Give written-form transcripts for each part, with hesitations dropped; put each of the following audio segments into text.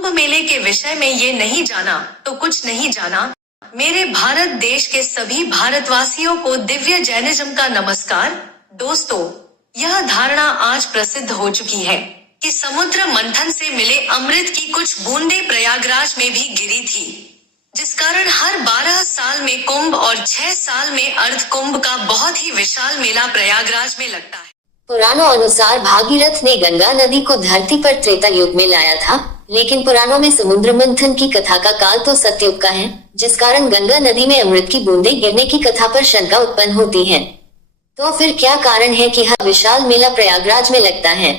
कुंभ मेले के विषय में ये नहीं जाना तो कुछ नहीं जाना। मेरे भारत देश के सभी भारतवासियों को दिव्य जैनिज्म का नमस्कार। दोस्तों, यह धारणा आज प्रसिद्ध हो चुकी है कि समुद्र मंथन से मिले अमृत की कुछ बूंदें प्रयागराज में भी गिरी थी, जिस कारण हर 12 साल में कुंभ और 6 साल में अर्ध कुंभ का बहुत ही विशाल मेला प्रयागराज में लगता है। पुराणों अनुसार भागीरथ ने गंगा नदी को धरती पर त्रेता युग में लाया था, लेकिन पुराणों में समुद्र मंथन की कथा का काल तो सतयुग का है, जिस कारण गंगा नदी में अमृत की बूंदें गिरने की कथा पर शंका उत्पन्न होती है। तो फिर क्या कारण है कि यह विशाल मेला प्रयागराज में लगता है?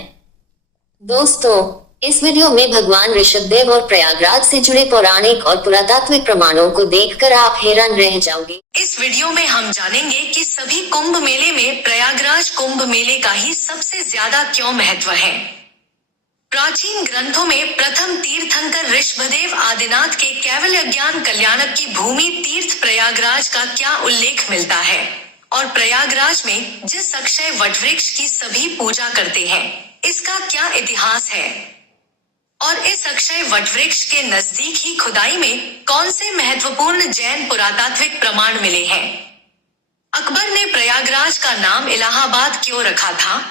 दोस्तों, इस वीडियो में भगवान ऋषभदेव और प्रयागराज से जुड़े पौराणिक और पुरातात्विक प्रमाणों को देखकर आप हैरान रह जाओगे। इस वीडियो में हम जानेंगे कि सभी कुंभ मेले में प्रयागराज कुंभ मेले का ही सबसे ज्यादा क्यों महत्व है। प्राचीन ग्रंथों में प्रथम तीर्थंकर ऋषभदेव आदिनाथ के कैवल्य ज्ञान कल्याणक की भूमि तीर्थ प्रयागराज का क्या उल्लेख मिलता है, और प्रयागराज में जिस अक्षय वटवृक्ष की सभी पूजा करते हैं, इसका क्या इतिहास है, और इस अक्षय वटवृक्ष के नजदीक ही खुदाई में कौन से महत्वपूर्ण जैन पुरातात्विक प्रमाण मिले हैं। अकबर ने प्रयागराज का नाम इलाहाबाद क्यों रखा था?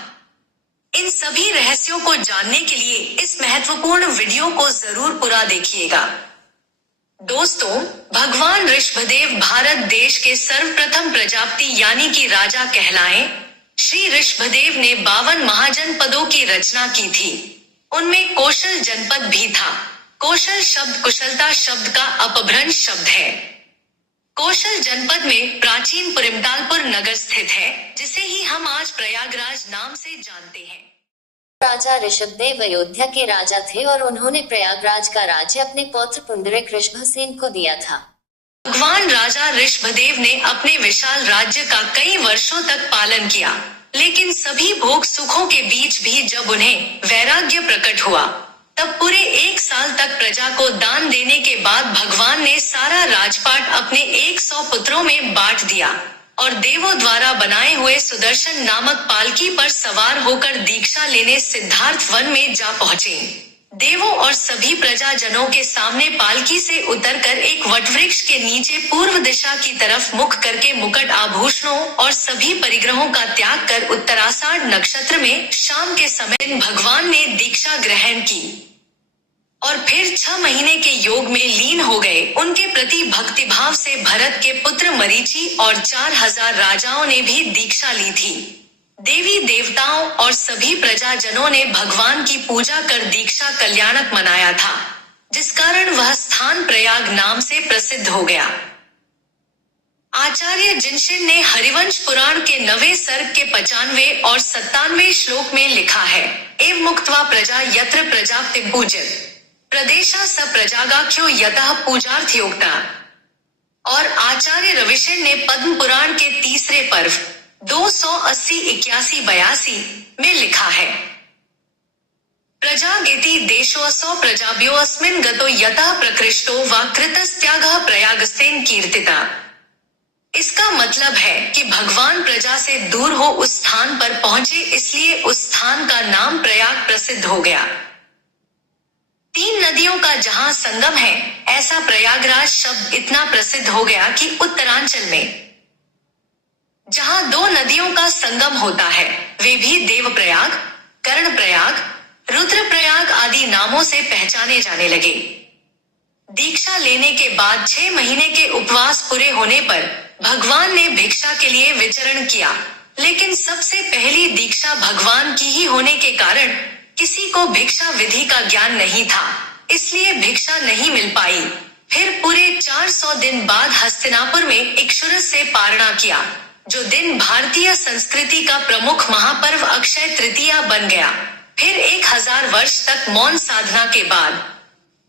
इन सभी रहस्यों को जानने के लिए इस महत्वपूर्ण वीडियो को जरूर पूरा देखिएगा। दोस्तों, भगवान ऋषभदेव भारत देश के सर्वप्रथम प्रजापति यानी कि राजा कहलाए श्री ऋषभदेव ने 52 महाजनपदों की रचना की थी। उनमें कौशल जनपद भी था। कौशल शब्द कुशलता शब्द का अपभ्रंश शब्द है। कौशल जनपद में प्राचीन पुरिमतालपुर नगर स्थित है, जिसे ही हम आज प्रयागराज नाम से जानते हैं। राजा ऋषभदेव अयोध्या के राजा थे और उन्होंने प्रयागराज का राज्य अपने पौत्र पुंडरीक ऋषभसेन को दिया था। भगवान राजा ऋषभदेव ने अपने विशाल राज्य का कई वर्षों तक पालन किया, लेकिन सभी भोग सुखों के बीच भी जब उन्हें वैराग्य प्रकट हुआ, तब पूरे 1 साल तक प्रजा को दान देने के बाद भगवान ने सारा राजपाट अपने 100 पुत्रों में बांट दिया और देवों द्वारा बनाए हुए सुदर्शन नामक पालकी पर सवार होकर दीक्षा लेने सिद्धार्थ वन में जा पहुँचे। देवों और सभी प्रजाजनों के सामने पालकी से उतरकर एक वटवृक्ष के नीचे पूर्व दिशा की तरफ मुख करके मुकुट आभूषणों और सभी परिग्रहों का त्याग कर उत्तराषाढ़ नक्षत्र में शाम के समय भगवान ने दीक्षा ग्रहण की और फिर 6 महीने के योग में लीन हो गए। उनके प्रति भक्तिभाव से भरत के पुत्र मरीचि और 4000 राजाओं ने भी दीक्षा ली थी। देवी देवताओं और सभी प्रजाजनों ने भगवान की पूजा कर दीक्षा कल्याणक मनाया था, जिस कारण वह स्थान प्रयाग नाम से प्रसिद्ध हो गया। आचार्य जिनशिन ने हरिवंश पुराण के 9वें सर्ग के 95 और 97 श्लोक में लिखा है, एव मुक्त्वा प्रजा यत्र प्रजापति पूजित प्रदेशा स प्रजागाख्यो यतः पूजार्थ योक्ता। और आचार्य रविशन ने पद्म पुराण के 3रे पर्व 280, 81, 82 में लिखा है, प्रजागेति देशोऽसौ प्रजाभ्यो अस्मिन् गतो यतः प्रकृष्टो वा कृतस्त्यागः प्रयागस्तेन कीर्तिता। इसका मतलब है कि भगवान प्रजा से दूर हो उस स्थान पर पहुंचे, इसलिए उस स्थान का नाम प्रयाग प्रसिद्ध हो गया। 3 नदियों का जहां संगम है, ऐसा प्रयागराज शब्द इतना प्रसिद्ध हो गया कि उत्तरांचल में जहां 2 नदियों का संगम होता है, वे भी देवप्रयाग, कर्णप्रयाग, रुद्रप्रयाग आदि नामों से पहचाने जाने लगे। दीक्षा लेने के बाद 6 महीने के उपवास पूरे होने पर भगवान ने भिक्षा के लिए विचरण किया, लेकिन सबसे पहली दीक्षा भगवान की ही होने के कारण किसी को भिक्षा विधि का ज्ञान नहीं था, इसलिए भिक्षा नहीं मिल पाई। फिर पूरे 400 दिन बाद हस्तिनापुर में इक्षुरस से पारणा किया, जो दिन भारतीय संस्कृति का प्रमुख महापर्व अक्षय तृतीया बन गया। फिर 1000 वर्ष तक मौन साधना के बाद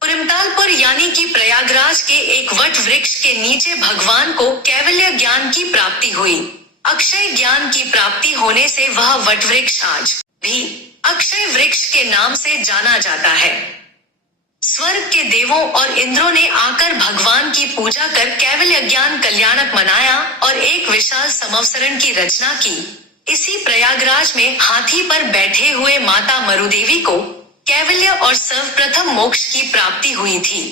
पुरिमतालपुर यानी कि प्रयागराज के एक वट वृक्ष के नीचे भगवान को कैवल्य ज्ञान की प्राप्ति हुई। अक्षय ज्ञान की प्राप्ति होने से वह वट वृक्ष आज भी अक्षय वृक्ष के नाम से जाना जाता है। स्वर्ग के देवों और इंद्रों ने आकर भगवान की पूजा कर कैवल्य ज्ञान कल्याणक मनाया और एक विशाल समवसरण की रचना की। इसी प्रयागराज में हाथी पर बैठे हुए माता मरुदेवी को कैवल्य और सर्वप्रथम मोक्ष की प्राप्ति हुई थी।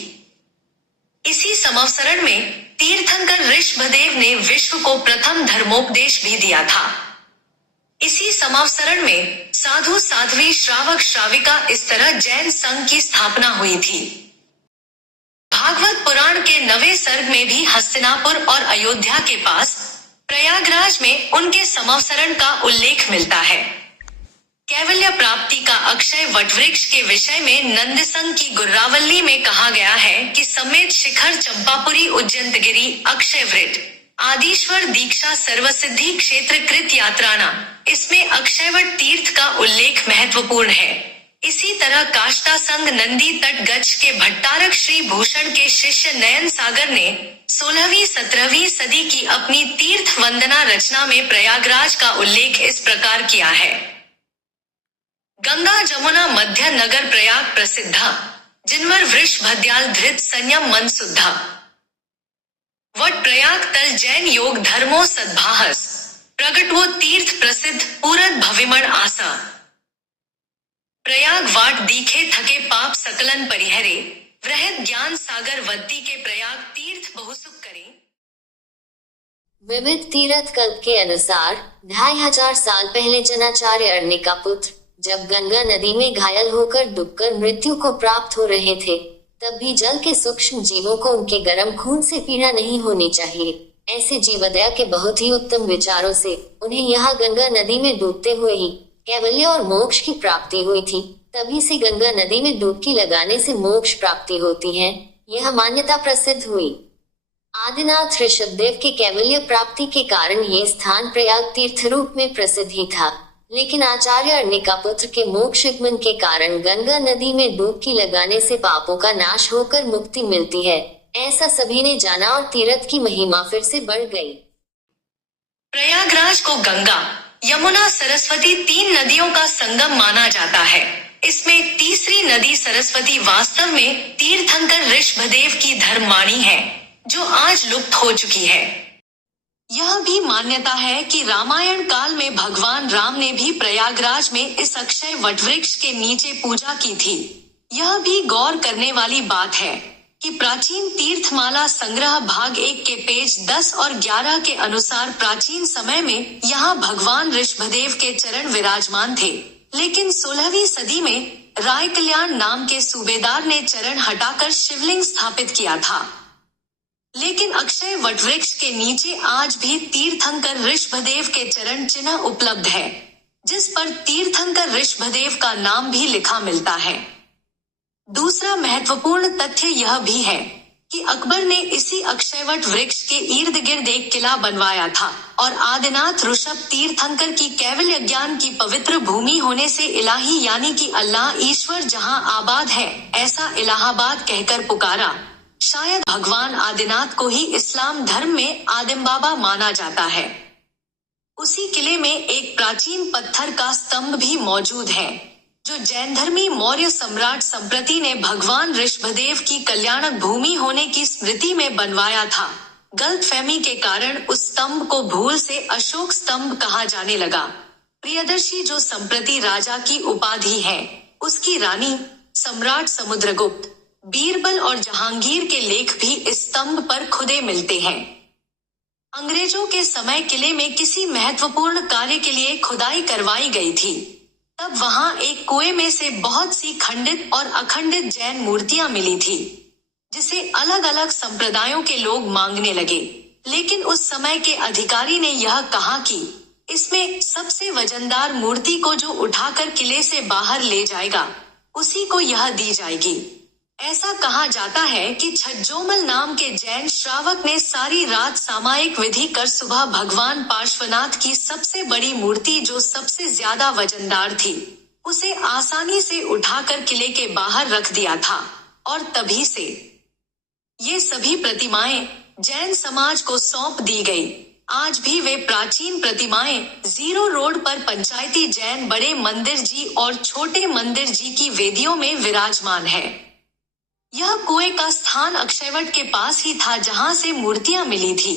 इसी संवत्सरण में तीर्थंकर ऋषभदेव ने विश्व को प्रथम धर्मोपदेश भी दिया था। इसी संवत्सरण में साधु साध्वी श्रावक श्राविका इस तरह जैन संघ की स्थापना हुई थी। भागवत पुराण के 9वें सर्ग में भी हस्तिनापुर और अयोध्या के पास प्रयागराज में उनके संवत्सरण का उल्लेख मिलता है। कैवल्य प्राप्ति का अक्षय वटवृक्ष के विषय में नंद संघ की गुर्रावल्ली में कहा गया है कि समेत शिखर चंपापुरी उज्जंतगिरी अक्षय वृट आदिश्वर दीक्षा सर्वसिद्धि क्षेत्र कृत यात्राना, इसमें अक्षयवट तीर्थ का उल्लेख महत्वपूर्ण है। इसी तरह काष्टा संघ नंदी तट गच्छ के भट्टारक श्री भूषण के शिष्य नयन सागर ने 16वीं-17वीं सदी की अपनी तीर्थ वंदना रचना में प्रयागराज का उल्लेख इस प्रकार किया है। गंगा जमुना मध्य नगर प्रयाग प्रसिद्धा, जिनवर वृष भद्याल धृत संयम मन शुद्धा। वट प्रयाग तल जैन योग धर्मो सद्भाहस, प्रगटवो तीर्थ प्रसिद्ध पूरत भविमण आसा। प्रयाग वाट दीखे थके पाप सकलन परिहरे, वृहद ज्ञान सागर वद्दी के प्रयाग तीर्थ बहुसुख करे। विविध तीर्थ कल्प के अनुसार 2500 साल पहले जनाचार्य अरण्य का पुत्र जब गंगा नदी में घायल होकर डूबकर मृत्यु को प्राप्त हो रहे थे, तब भी जल के सूक्ष्म जीवों को उनके गर्म खून से पीड़ा नहीं होनी चाहिए। ऐसे जीवदया के बहुत ही उत्तम विचारों से उन्हें यहाँ गंगा नदी में डूबते हुए ही कैवल्य और मोक्ष की प्राप्ति हुई थी। तभी से गंगा नदी में डुबकी लगाने से मोक्ष प्राप्ति होती है, यह मान्यता प्रसिद्ध हुई। आदिनाथ ऋषभदेव के कैवल्य प्राप्ति के कारण ये स्थान प्रयाग तीर्थ रूप में प्रसिद्ध ही था, लेकिन आचार्य अरण्य का पुत्र के मोक्ष आगमन के कारण गंगा नदी में डुबकी लगाने से पापों का नाश होकर मुक्ति मिलती है, ऐसा सभी ने जाना और तीर्थ की महिमा फिर से बढ़ गई। प्रयागराज को गंगा, यमुना, सरस्वती 3 नदियों का संगम माना जाता है। इसमें तीसरी नदी सरस्वती वास्तव में तीर्थंकर ऋषभदेव की धर्मवाणी है, जो आज लुप्त हो चुकी है। यह भी मान्यता है कि रामायण काल में भगवान राम ने भी प्रयागराज में इस अक्षय वटवृक्ष के नीचे पूजा की थी। यह भी गौर करने वाली बात है कि प्राचीन तीर्थमाला संग्रह भाग 1 के पेज 10 और 11 के अनुसार प्राचीन समय में यहाँ भगवान ऋषभदेव के चरण विराजमान थे, लेकिन 16वीं सदी में राय कल्याण नाम के सूबेदार ने चरण हटाकर शिवलिंग स्थापित किया था। लेकिन अक्षय वटवृक्ष के नीचे आज भी तीर्थंकर ऋषभदेव के चरण चिन्ह उपलब्ध है, जिस पर तीर्थंकर ऋषभदेव का नाम भी लिखा मिलता है। दूसरा महत्वपूर्ण तथ्य यह भी है कि अकबर ने इसी अक्षयवट वृक्ष के इर्द गिर्द एक किला बनवाया था और आदिनाथ ऋषभ तीर्थंकर की कैवल्य ज्ञान की पवित्र भूमि होने से इलाही यानी कि अल्लाह ईश्वर जहां आबाद है ऐसा इलाहाबाद कहकर पुकारा। शायद भगवान आदिनाथ को ही इस्लाम धर्म में आदिम बाबा माना जाता है। उसी किले में एक प्राचीन पत्थर का स्तंभ भी मौजूद है, जो जैन धर्मी मौर्य सम्राट संप्रति ने भगवान ऋषभदेव की कल्याणक भूमि होने की स्मृति में बनवाया था। गलतफहमी के कारण उस स्तंभ को भूल से अशोक स्तंभ कहा जाने लगा। प्रियदर्शी जो संप्रति राजा की उपाधि है, उसकी रानी, सम्राट समुद्रगुप्त, बीरबल और जहांगीर के लेख भी इस स्तंभ पर खुदे मिलते हैं। अंग्रेजों के समय किले में किसी महत्वपूर्ण कार्य के लिए खुदाई करवाई गई थी। तब वहां एक कुएं में से बहुत सी खंडित और अखंडित जैन मूर्तियां मिली थी, जिसे अलग अलग संप्रदायों के लोग मांगने लगे। लेकिन उस समय के अधिकारी ने यह कहा कि इसमें सबसे वजनदार मूर्ति को जो उठाकर किले से बाहर ले जाएगा, उसी को यह दी जाएगी। ऐसा कहा जाता है कि छज्जोमल नाम के जैन श्रावक ने सारी रात सामायिक विधि कर सुबह भगवान पार्श्वनाथ की सबसे बड़ी मूर्ति, जो सबसे ज्यादा वजनदार थी, उसे आसानी से उठाकर किले के बाहर रख दिया था और तभी से ये सभी प्रतिमाएं जैन समाज को सौंप दी गई। आज भी वे प्राचीन प्रतिमाएं जीरो रोड पर पंचायती जैन बड़े मंदिर जी और छोटे मंदिर जी की वेदियों में विराजमान है। यह कुएं का स्थान अक्षयवट के पास ही था जहां से मूर्तियां मिली थी।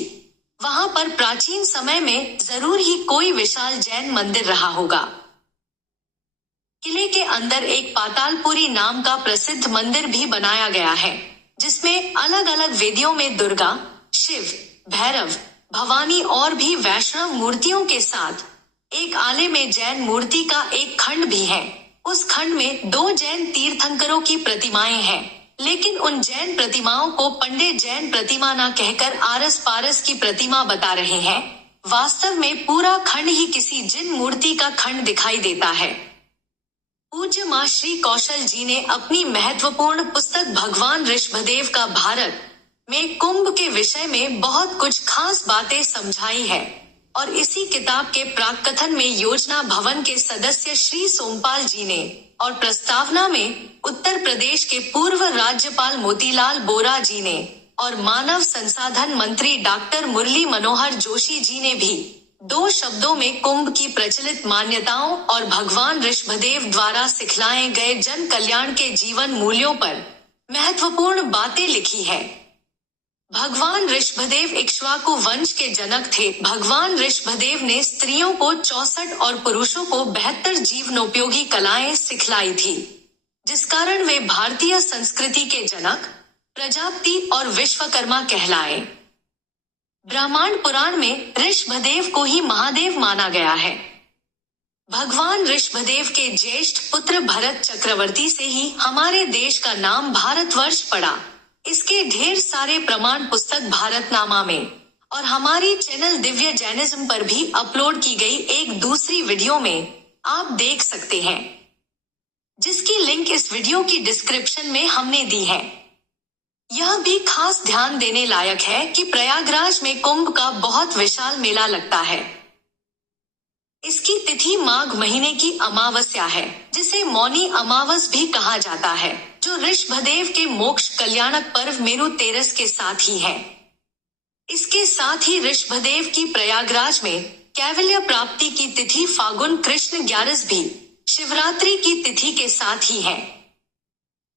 वहां पर प्राचीन समय में जरूर ही कोई विशाल जैन मंदिर रहा होगा। किले के अंदर एक पातालपुरी नाम का प्रसिद्ध मंदिर भी बनाया गया है, जिसमें अलग अलग वेदियों में दुर्गा, शिव, भैरव, भवानी और भी वैष्णव मूर्तियों के साथ एक आले में जैन मूर्ति का एक खंड भी है। उस खंड में 2 जैन तीर्थंकरों की प्रतिमाएं हैं, लेकिन उन जैन प्रतिमाओं को पंडित जैन प्रतिमा न कहकर आरस पारस की प्रतिमा बता रहे हैं। वास्तव में पूरा खंड ही किसी जिन मूर्ति का खंड दिखाई देता है। पूज्य मां श्री कौशल जी ने अपनी महत्वपूर्ण पुस्तक भगवान ऋषभदेव का भारत में कुंभ के विषय में बहुत कुछ खास बातें समझाई है, और इसी किताब के प्राक्कथन में योजना भवन के सदस्य श्री सोमपाल जी ने और प्रस्तावना में उत्तर प्रदेश के पूर्व राज्यपाल मोतीलाल बोरा जी ने और मानव संसाधन मंत्री डॉक्टर मुरली मनोहर जोशी जी ने भी 2 शब्दों में कुंभ की प्रचलित मान्यताओं और भगवान ऋषभदेव द्वारा सिखलाए गए जन कल्याण के जीवन मूल्यों पर महत्वपूर्ण बातें लिखी है। भगवान ऋषभदेव इक्ष्वाकु वंश के जनक थे। भगवान ऋषभदेव ने स्त्रियों को 64 और पुरुषों को 72 जीवनोपयोगी कलाएं सिखलाई थी, जिस कारण वे भारतीय संस्कृति के जनक, प्रजापति और विश्वकर्मा कहलाए। ब्रह्मांड पुराण में ऋषभदेव को ही महादेव माना गया है। भगवान ऋषभदेव के ज्येष्ठ पुत्र भरत चक्रवर्ती से ही हमारे देश का नाम भारतवर्ष पड़ा। इसके ढेर सारे प्रमाण पुस्तक भारतनामा में और हमारी चैनल दिव्य जैनिज्म पर भी अपलोड की गई एक दूसरी वीडियो में आप देख सकते हैं, जिसकी लिंक इस वीडियो की डिस्क्रिप्शन में हमने दी है। यह भी खास ध्यान देने लायक है कि प्रयागराज में कुंभ का बहुत विशाल मेला लगता है। इसकी तिथि माघ महीने की अमावस्या है, जिसे मौनी अमावस भी कहा जाता है, जो ऋषभदेव के मोक्ष कल्याणक पर्व मेरु तेरस के साथ ही है। इसके साथ ही ऋषभदेव की प्रयागराज में कैवल्य प्राप्ति की तिथि फागुन कृष्ण 11 भी शिवरात्रि की तिथि के साथ ही है।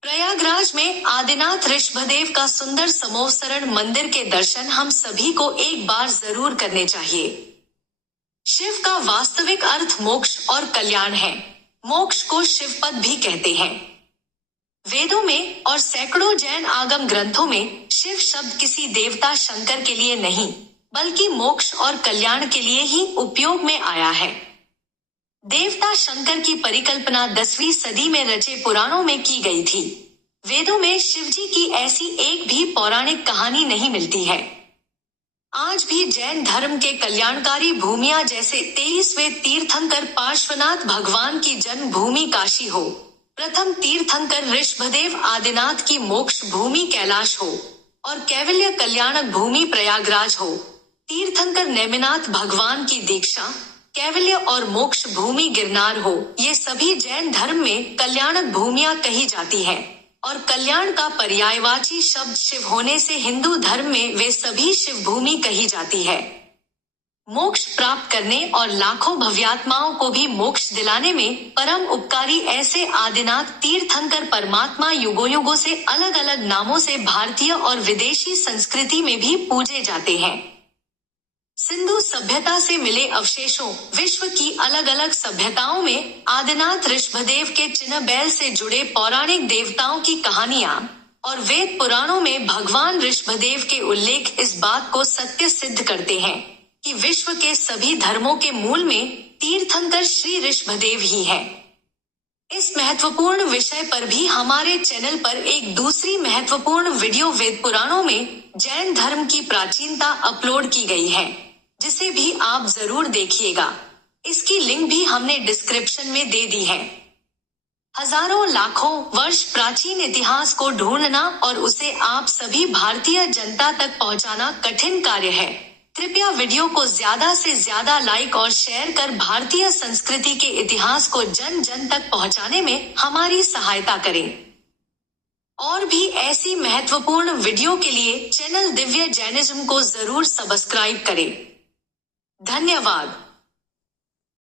प्रयागराज में आदिनाथ ऋषभदेव का सुंदर समोसरण मंदिर के दर्शन हम सभी को एक बार जरूर करने चाहिए। शिव का वास्तविक अर्थ मोक्ष और कल्याण है। मोक्ष को शिवपद भी कहते हैं। वेदों में और सैकड़ों जैन आगम ग्रंथों में शिव शब्द किसी देवता शंकर के लिए नहीं, बल्कि मोक्ष और कल्याण के लिए ही उपयोग में आया है। देवता शंकर की परिकल्पना 10वीं सदी में रचे पुराणों में की गई थी। वेदों में शिवजी की ऐसी एक भी पौराणिक कहानी नहीं मिलती है। आज भी जैन धर्म के कल्याणकारी भूमिया जैसे 23वें तीर्थंकर पार्श्वनाथ भगवान की जन्म भूमि काशी हो, प्रथम तीर्थंकर ऋषभदेव आदिनाथ की मोक्ष भूमि कैलाश हो और कैवल्य कल्याणक भूमि प्रयागराज हो, तीर्थंकर नेमिनाथ भगवान की दीक्षा कैवल्य और मोक्ष भूमि गिरनार हो, ये सभी जैन धर्म में कल्याणक भूमिया कही जाती है और कल्याण का पर्यायवाची शब्द शिव होने से हिंदू धर्म में वे सभी शिव भूमि कही जाती है। मोक्ष प्राप्त करने और लाखों भव्यात्माओं को भी मोक्ष दिलाने में परम उपकारी ऐसे आदिनाथ तीर्थंकर परमात्मा युगों युगों से अलग अलग नामों से भारतीय और विदेशी संस्कृति में भी पूजे जाते हैं। सिंधु सभ्यता से मिले अवशेषों, विश्व की अलग अलग सभ्यताओं में आदिनाथ ऋषभदेव के चिन्ह बैल से जुड़े पौराणिक देवताओं की कहानियां और वेद पुराणों में भगवान ऋषभदेव के उल्लेख इस बात को सत्य सिद्ध करते हैं कि विश्व के सभी धर्मों के मूल में तीर्थंकर श्री ऋषभदेव ही है। इस महत्वपूर्ण विषय पर भी हमारे चैनल पर एक दूसरी महत्वपूर्ण वीडियो वेद पुराणों में जैन धर्म की प्राचीनता अपलोड की गई है, जिसे भी आप जरूर देखिएगा। इसकी लिंक भी हमने डिस्क्रिप्शन में दे दी है। हजारों लाखों वर्ष प्राचीन इतिहास को ढूंढना और उसे आप सभी भारतीय जनता तक पहुंचाना कठिन कार्य है। कृपया वीडियो को ज्यादा से ज्यादा लाइक और शेयर कर भारतीय संस्कृति के इतिहास को जन जन तक पहुंचाने में हमारी सहायता करें। और भी ऐसी महत्वपूर्ण वीडियो के लिए चैनल दिव्य जैनिज्म को जरूर सब्सक्राइब करें। धन्यवाद।